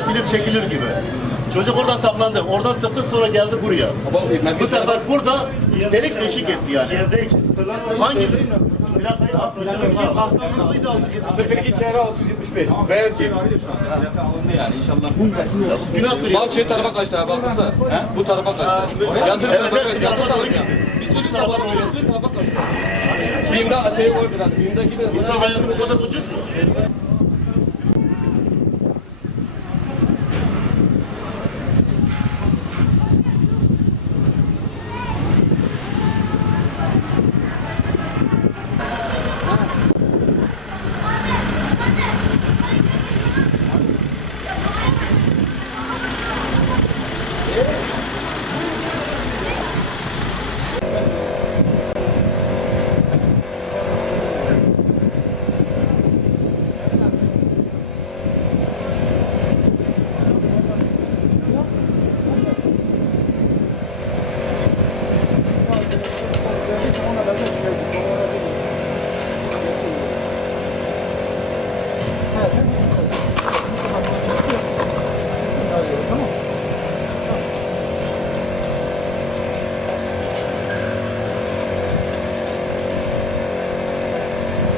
film çekilir gibi. Çocuk oradan saplandı. Oradan sıktı sonra geldi buraya. Bu sefer burada delik deşik etti yani. Hangi. 02 kere 675. Verci. yani inşallah. Günahtır ya. Bak şey tarafa kaçtı ha bakmışsa. Bu tarafa kaçtı. Yatır Evet, tarafa evet. Yatır tarafa gitti. Biz türlü tarafa kaçtı. tarafa kaçtı. Filmde şey var biraz. Filmde gibi. İnsan hayatı bu kadar ucuz mu? Yeah.